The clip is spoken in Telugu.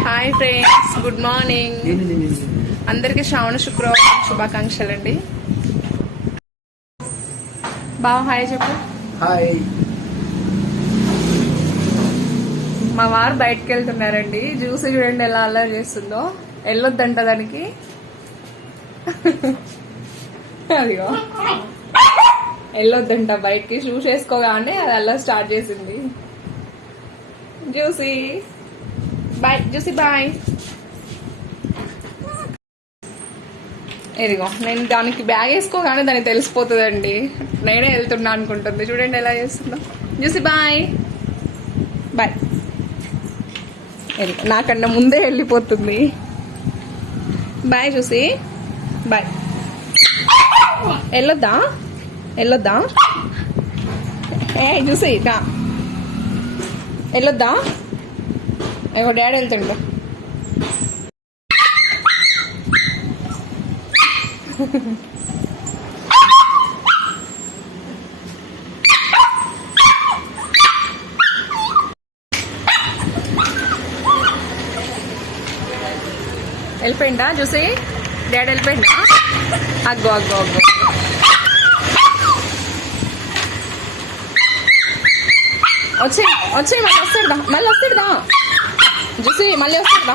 Hi friends, good morning. అందరికి శ్రావణ శుక్రవారం శుభాకాంక్షలు అండి. బావ హాయ్ చెప్పు. హాయ్. మా వారు బయటకు వెళ్తున్నారండి. జ్యూస్ చూడండి ఎలా అల్లరి చేస్తుందో. వెళ్ళొద్దంట దానికి. అదిగో వెళ్ళొద్దంట బయటికి. షూస్ వేసుకోగానే అది అలా స్టార్ట్ చేసింది. Juicy boy, juicy boy. ఇదిగో నేను దానికి బ్యాగ్ వేసుకోగానే దానికి తెలిసిపోతుందండి నేనే వెళ్తున్నా అనుకుంటుంది. చూడండి ఎలా చేస్తుందో. Juicy bye bye. ఇదిగో నాకన్నా ముందే వెళ్ళిపోతుంది. Bye juicy bye. వెళ్ళొద్దా వెళ్ళొద్దా? ఏ జ్యూసీ దా వెళ్ళొద్దా? అయ్యో డాడీ వెళ్తుండ. వెళ్ళిపోయిందా చూసి? డాడీ వెళ్ళిపోయిందా? అగ్గో అగ్గో అగ్గో. వచ్చి వచ్చి మళ్ళీ వస్తాడుదా, మళ్ళీ వస్తాడుదా చూసి, మళ్ళీ వస్తాడుదా.